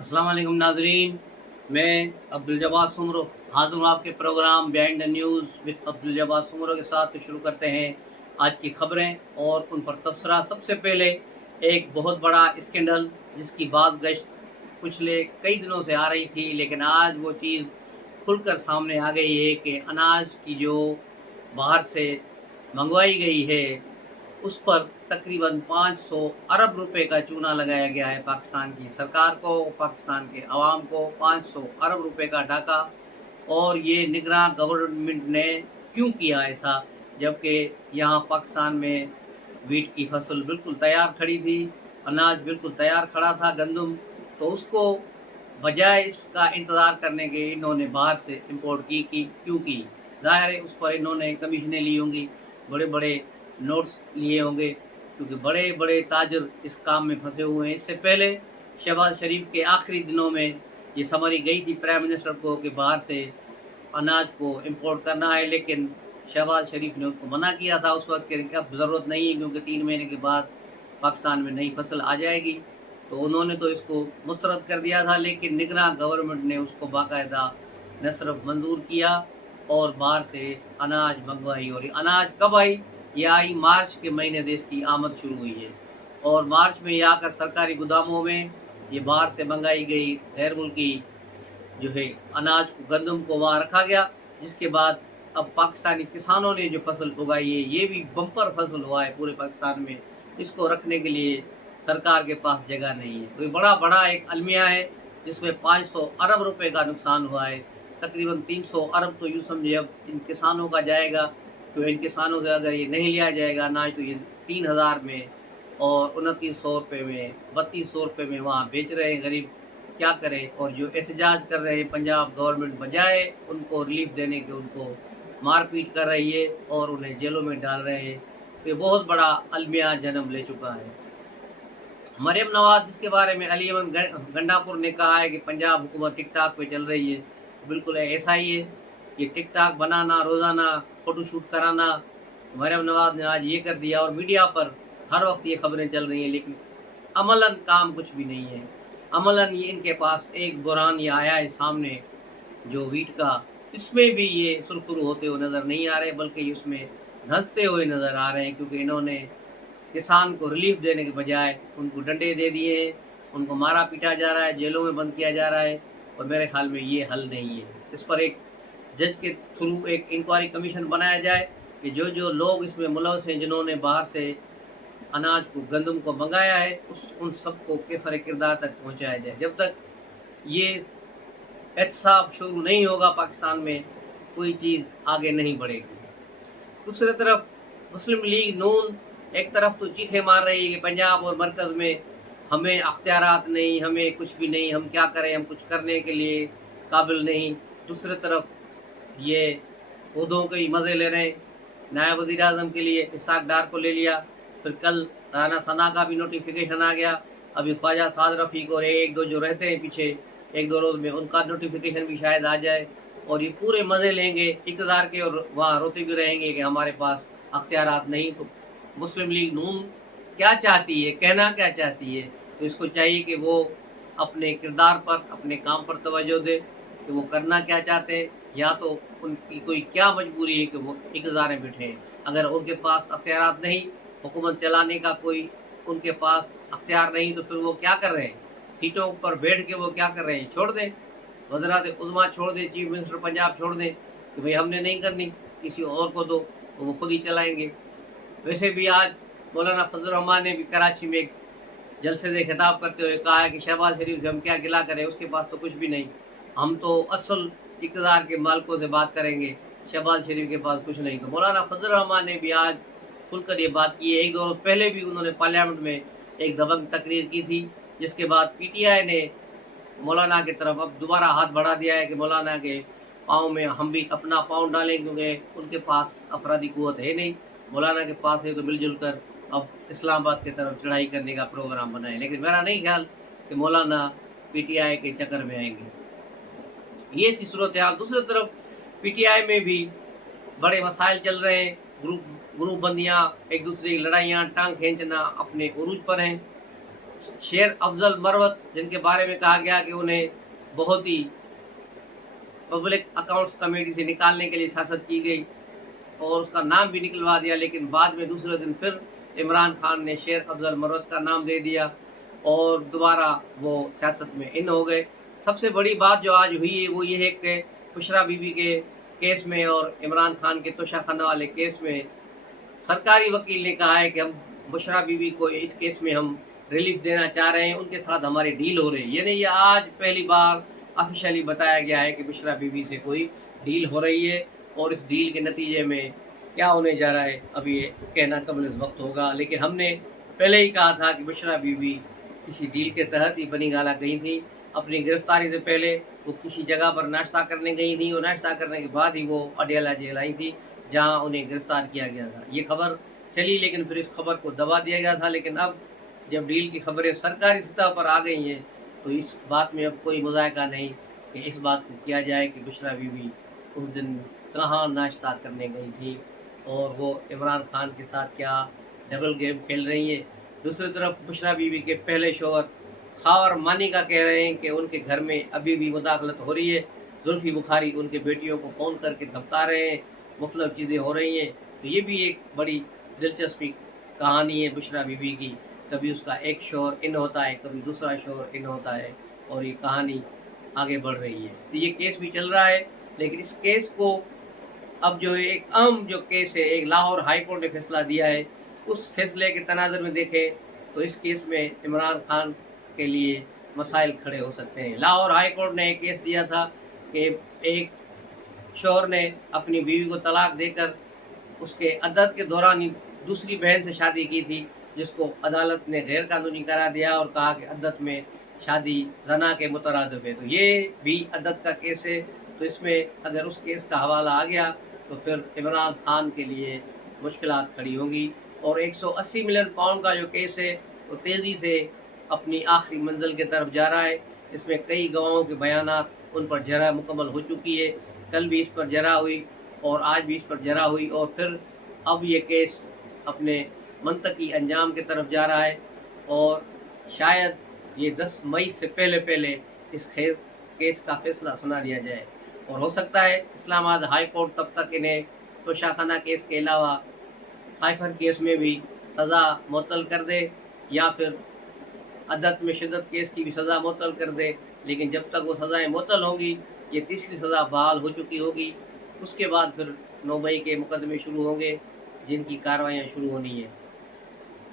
अस्सलाम वालेकुम नाजरीन, मैं अब्दुल जब्बार सुमरो हाज़िर हूँ आपके programme behind the news with Abdul Jabbar Soomro के साथ। तो शुरू करते हैं आज की खबरें और उन पर तबसरा। सबसे पहले एक बहुत बड़ा स्कैंडल जिसकी बाज़गश्त पिछले कई दिनों से आ रही थी, लेकिन आज वो चीज़ खुलकर सामने आ गई है कि अनाज की जो बाहर से मंगवाई गई है उस पर तकरीबन 500 अरब रुपए का चूना लगाया गया है। पाकिस्तान की सरकार को, पाकिस्तान के अवाम को 500 अरब रुपए का डाका। और ये निगरां गवर्नमेंट ने क्यों किया ऐसा, जबकि यहाँ पाकिस्तान में वीट की फसल बिल्कुल तैयार खड़ी थी, अनाज बिल्कुल तैयार खड़ा था, गंदम। तो उसको बजाय इसका इंतज़ार करने के इन्होंने बाहर से इंपोर्ट की क्यों की? ज़ाहिर है उस पर इन्होंने कमीशनें ली होंगी, बड़े बड़े नोट्स लिए होंगे, क्योंकि बड़े बड़े ताजर इस काम में फंसे हुए हैं। इससे पहले शहबाज शरीफ के आखिरी दिनों में ये समझी गई थी प्राइम मिनिस्टर को कि बाहर से अनाज को इंपोर्ट करना है, लेकिन शहबाज शरीफ ने उसको मना किया था उस वक्त कि अब ज़रूरत नहीं है, क्योंकि 3 महीने के बाद पाकिस्तान में नई फसल आ जाएगी। तो उन्होंने तो इसको मुस्तरद कर दिया था, लेकिन निगरां गवर्नमेंट ने उसको बाकायदा न सिर्फ मंजूर किया और बाहर से अनाज मंगवाई। और ये अनाज कब आई? ये आई मार्च के महीने से इसकी आमद शुरू हुई है, और मार्च में ये आकर सरकारी गोदामों में ये बाहर से मंगाई गई गैर मुल्की जो है अनाज को, गंदम को वहाँ रखा गया। जिसके बाद अब पाकिस्तानी किसानों ने जो फसल उगाई है, ये भी बम्पर फसल हुआ है पूरे पाकिस्तान में, इसको रखने के लिए सरकार के पास जगह नहीं है। तो ये बड़ा बड़ा एक अलमिया है जिसमें 500 अरब रुपए का नुकसान हुआ है। तकरीबन 300 अरब तो यूँ समझे अब इन किसानों का जाएगा। तो इन किसानों से अगर ये नहीं लिया जाएगा अनाज, तो ये 3000 में और 2900 रुपये में, 3200 रुपये में वहाँ बेच रहे हैं गरीब। क्या करें? और जो एहतजाज कर रहे हैं पंजाब गवर्नमेंट, बजाय उनको रिलीफ देने के उनको मारपीट कर रही है और उन्हें जेलों में डाल रहे हैं। तो ये बहुत बड़ा अलमिया जन्म ले चुका है। मरियम नवाज, जिसके बारे में अली अहमद गंडापुर ने कहा है कि पंजाब हुकूमत टिक टाक पे चल रही है, बिल्कुल ऐसा ही है। ये टिक टाक बनाना, रोज़ाना फ़ोटो शूट कराना, मरियम नवाज ने आज ये कर दिया। और मीडिया पर हर वक्त ये खबरें चल रही हैं, लेकिन अमलन काम कुछ भी नहीं है। अमलन ये इनके पास एक बुरहान ये आया है सामने जो वीट का, इसमें भी ये सुरखरू होते हुए नज़र नहीं आ रहे, बल्कि उसमें धंसते हुए नज़र आ रहे हैं, क्योंकि इन्होंने किसान को रिलीफ देने के बजाय उनको डंडे दे दिए हैं, उनको मारा पीटा जा रहा है, जेलों में बंद किया जा रहा है। और मेरे ख्याल में ये हल नहीं है। इस पर एक जज के थ्रू एक इंक्वायरी कमीशन बनाया जाए कि जो जो लोग इसमें मुलव्वस हैं, जिन्होंने बाहर से अनाज को, गंदम को मंगाया है, उन सबको केफर किरदार तक पहुँचाया जाए। जब तक ये एहतसाब शुरू नहीं होगा पाकिस्तान में, कोई चीज़ आगे नहीं बढ़ेगी। दूसरी तरफ मुस्लिम लीग नून एक तरफ तो चीखे मार रही है कि पंजाब और मरकज़ में हमें अख्तियारात नहीं, हमें कुछ भी नहीं, हम क्या करें, हम कुछ करने के लिए काबिल नहीं। दूसरी तरफ ये पौधों के ही मज़े ले रहे हैं। नायब वज़ीर आज़म के लिए इसहाक डार को ले लिया, फिर कल राना सना का भी नोटिफिकेशन आ गया। अभी ख्वाजा साद रफ़ीक और एक दो जो रहते हैं पीछे एक दो रोज़ में, उनका नोटिफिकेशन भी शायद आ जाए। और ये पूरे मज़े लेंगे इक़्तिदार के, और वहाँ रोते भी रहेंगे कि हमारे पास अख्तियारात नहीं। तो मुस्लिम लीग नून क्या चाहती है, कहना क्या चाहती है? तो इसको चाहिए कि वो अपने किरदार पर, अपने काम पर तवज्जो दे कि वो करना क्या चाहते हैं, या तो उनकी कोई क्या मजबूरी है कि वो इक़्तिदार में बैठे। अगर उनके पास अख्तियारात नहीं, हुकूमत चलाने का कोई उनके पास अख्तियार नहीं, तो फिर वो क्या कर रहे हैं? सीटों पर बैठ के वो क्या कर रहे हैं? छोड़ दें, वज़रात उज़्मा छोड़ दें, चीफ मिनिस्टर पंजाब छोड़ दें कि भाई हमने नहीं करनी, किसी और को दो, तो वो खुद ही चलाएँगे। वैसे भी आज मौलाना फजल रहमान ने भी कराची में एक जलसे से खिताब करते हुए कहा है कि शहबाज शरीफ से हम क्या गिला करें, उसके पास तो कुछ भी नहीं, हम तो असल इक़्तिदार के मालिकों से बात करेंगे, शहबाज शरीफ के पास कुछ नहीं। तो मौलाना फजल रहमान ने भी आज खुलकर ये बात की है। एक दो रोज़ पहले भी उन्होंने पार्लियामेंट में एक दबंग तकरीर की थी, जिसके बाद पीटीआई ने मौलाना की तरफ अब दोबारा हाथ बढ़ा दिया है कि मौलाना के पाँव में हम भी अपना पाँव डालें, क्योंकि उनके पास अफरादी क़ुव्वत है नहीं। मौलाना के पास है तो मिलजुल कर अब इस्लामाबाद की तरफ चढ़ाई करने का प्रोग्राम बनाए। लेकिन मेरा नहीं ख्याल कि मौलाना पीटीआई के चक्कर में आएंगे। ये थी सूरत हाल। दूसरी तरफ पीटीआई में भी बड़े मसाइल चल रहे हैं, ग्रुप बंदियाँ, एक दूसरे की लड़ाइयाँ, टांग खींचना अपने उरूज पर हैं। शेर अफजल मरवत, जिनके बारे में कहा गया कि उन्हें बहुत ही पब्लिक अकाउंट्स कमेटी से निकालने के लिए सियासत की गई और उसका नाम भी निकलवा दिया, लेकिन बाद में दूसरे दिन फिर इमरान खान ने शेर अफजल मरवत का नाम दे दिया और दोबारा वो सियासत में इन हो गए। सबसे बड़ी बात जो आज हुई है वो ये है कि बुशरा बीबी के केस में और इमरान खान के तोशाखाना वाले केस में सरकारी वकील ने कहा है कि हम बुशरा बीबी को इस केस में हम रिलीफ देना चाह रहे हैं, उनके साथ हमारी डील हो रही है। यानी ये आज पहली बार ऑफिशियली बताया गया है कि बुशरा बीबी से कोई डील हो रही है और इस डील के नतीजे में क्या होने जा रहा है अभी ये कहना कबल वक्त होगा। लेकिन हमने पहले ही कहा था कि बुशरा बीबी किसी डील के तहत ही बनी गाला गई थी। अपनी गिरफ्तारी से पहले वो किसी जगह पर नाश्ता करने गई थी और नाश्ता करने के बाद ही वो अडियाला जेल आई थी जहां उन्हें गिरफ्तार किया गया था। ये खबर चली, लेकिन फिर इस खबर को दबा दिया गया था। लेकिन अब जब डील की खबरें सरकारी सतह पर आ गई हैं तो इस बात में अब कोई मुज़ायका नहीं कि इस बात को किया जाए कि बुशरा बीबी उस दिन कहाँ नाश्ता करने गई थी और वो इमरान खान के साथ क्या डबल गेम खेल रही है। दूसरी तरफ बुशरा बीबी के पहले शोहर खावर मानिका कह रहे हैं कि उनके घर में अभी भी मुदाखलत हो रही है। जुल्फी बुखारी उनके बेटियों को फ़ोन करके धमका रहे हैं, मुख्तलिफ चीज़ें हो रही हैं। तो ये भी एक बड़ी दिलचस्पी कहानी है बुशरा बीबी की। कभी उसका एक शोहर इन होता है, कभी दूसरा शोहर इन होता है और ये कहानी आगे बढ़ रही है। तो ये केस भी चल रहा है, लेकिन इस केस को अब जो है एक अहम जो केस है, एक लाहौर हाई कोर्ट ने फैसला दिया है, उस फैसले के तनाज़ुर में देखें तो इस केस में इमरान खान के लिए मसाइल खड़े हो सकते हैं। लाहौर हाई कोर्ट ने एक केस दिया था कि एक शौहर ने अपनी बीवी को तलाक देकर उसके अद्दत के दौरान ही दूसरी बहन से शादी की थी, जिसको अदालत ने गैर कानूनी करार दिया और कहा कि अद्दत में शादी ज़ना के मुतरादिफ है। तो ये भी अद्दत का केस है। तो इसमें अगर उस केस का हवाला आ गया तो फिर इमरान खान के लिए मुश्किलात खड़ी होंगी और 180 मिलियन पाउंड का जो केस है वो तेज़ी से अपनी आखिरी मंजिल की तरफ जा रहा है। इसमें कई गवाहों के बयानात उन पर जरा मुकम्मल हो चुकी है। कल भी इस पर जरा हुई और आज भी इस पर जरा हुई और फिर अब ये केस अपने मंतकी अंजाम की तरफ जा रहा है और शायद ये 10 मई से पहले पहले इस केस का फैसला सुना दिया जाए और हो सकता है इस्लामाबाद हाई कोर्ट तब तक इन्हें तोशाखाना केस के अलावा साइफर केस में भी सज़ा मुअत्तल कर दे या फिर अदत में शिद्दत केस की भी सज़ा मुअत्तल कर दे। लेकिन जब तक वो सज़ाएँ मुअत्तल होंगी, ये तीसरी सज़ा बहाल हो चुकी होगी। उसके बाद फिर 9 मई के मुकदमे शुरू होंगे जिनकी कार्रवाइयाँ शुरू होनी है।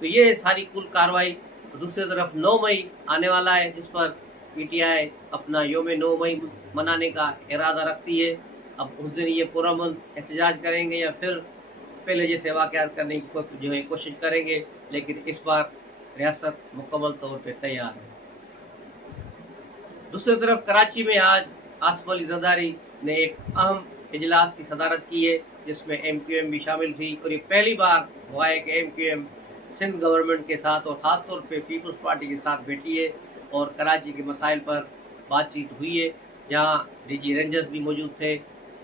तो ये सारी कुल कार्रवाई। दूसरी तरफ 9 मई आने वाला है जिस पर पीटीआई अपना योम 9 मई मनाने का इरादा रखती है। अब उस दिन ये पुरअमन एहतजाज करेंगे या फिर पहले जैसे वाक़यात करने की जो है कोशिश करेंगे, लेकिन इस बार रियासत मुकम्मल तौर पे तैयार है। दूसरी तरफ कराची में आज आसिफ अली ज़रदारी ने एक अहम इजलास की सदारत की है जिसमें MQM भी शामिल थी और ये पहली बार हुआ है कि MQM सिंध गवर्नमेंट के साथ और ख़ास तौर पे पीपल्स पार्टी के साथ बैठी है और कराची के मसाइल पर बातचीत हुई है, जहां DG रेंजर्स भी मौजूद थे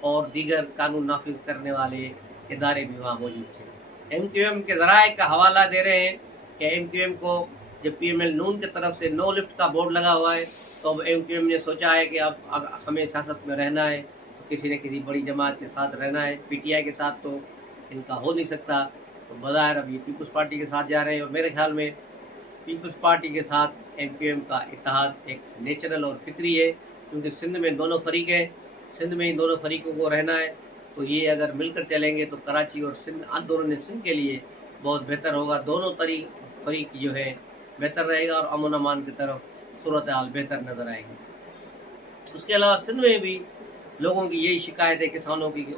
और दीगर कानून नाफिज करने वाले इदारे भी वहाँ मौजूद थे। MQM के ज़राए का हवाला दे रहे हैं कि MQM को जब PML नून की तरफ से नो लिफ्ट का बोर्ड लगा हुआ है तो अब MQM ने सोचा है कि अब हमें सियासत में रहना है तो किसी न किसी बड़ी जमात के साथ रहना है। PTI के साथ तो इनका हो नहीं सकता, तो बज़ाहिर अब ये पीपल्स पार्टी के साथ जा रहे हैं और मेरे ख्याल में पीपल्स पार्टी के साथ MQM का इत्तेहाद एक नेचुरल और फितरी है, क्योंकि सिंध में दोनों फरीक हैं, सिंध में इन दोनों फरीकों को रहना है। तो ये अगर मिलकर चलेंगे तो कराची और सिंध अंदरूनी सिंध के लिए बहुत बेहतर होगा। दोनों फरीक जो है बेहतर रहेगा और अमन अमान की तरफ सूरत हाल बेहतर नज़र आएगी। उसके अलावा सिंध में भी लोगों की यही शिकायत है किसानों की कि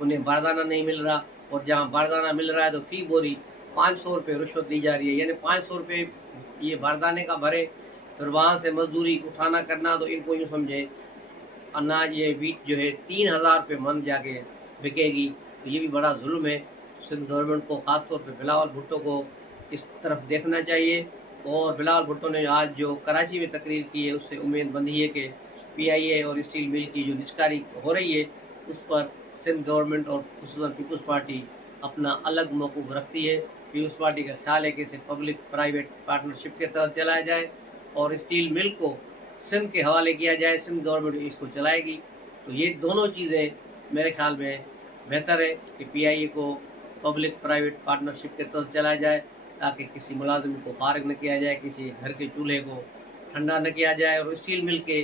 उन्हें बारदाना नहीं मिल रहा और जहाँ बारदाना मिल रहा है तो फ़ी बोरी 500 रुपये रिश्वत दी जा रही है। यानी 500 रुपये ये बारदाने का भरे, फिर वहाँ से मजदूरी उठाना करना, तो इनको यूँ समझे अनाज ये वीट जो है 3000 रुपये मन जाके बिकेगी। तो ये भी बड़ा जुल्म है। सिंध गवर्नमेंट को ख़ास तौर पे बिलावल भुट्टो को इस तरफ देखना चाहिए और बिलावल भुट्टो ने आज जो कराची में तकरीर की है उससे उम्मीद बंधी है कि PIA और स्टील मिल की जो निष्कारी हो रही है उस पर सिंध गवर्नमेंट और खुसूसन पीपल्स पार्टी अपना अलग मौक़िफ़ रखती है पीयूष पार्टी का ख्याल है कि इसे पब्लिक प्राइवेट पार्टनरशिप के तहत चलाया जाए और स्टील मिल को सिंध के हवाले किया जाए, सिंध गवर्नमेंट इसको चलाएगी। तो ये दोनों चीज़ें मेरे ख्याल में बेहतर है कि पीआईए को पब्लिक प्राइवेट पार्टनरशिप के तहत चलाया जाए, ताकि किसी मुलाजिम को फारिग न किया जाए, किसी घर के चूल्हे को ठंडा न किया जाए। और स्टील मिल के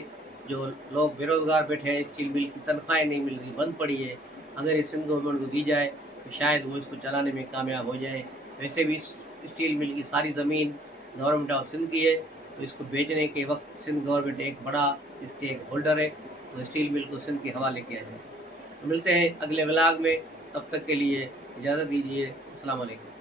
जो लोग बेरोज़गार बैठे हैं, स्टील मिल की तनख्वाहें नहीं मिल रही, बंद पड़ी है, अगर ये सिंध गवर्नमेंट को दी जाए तो शायद वो इसको चलाने में कामयाब हो जाए। वैसे भी स्टील मिल की सारी ज़मीन गवर्नमेंट ऑफ सिंध की है, तो इसको बेचने के वक्त सिंध गवर्नमेंट एक बड़ा इसके एक होल्डर है, तो स्टील मिल को सिंध के हवाले किया जाए। तो मिलते हैं अगले व्लॉग में, तब तक के लिए इजाज़त दीजिए। अस्सलाम वालेकुम।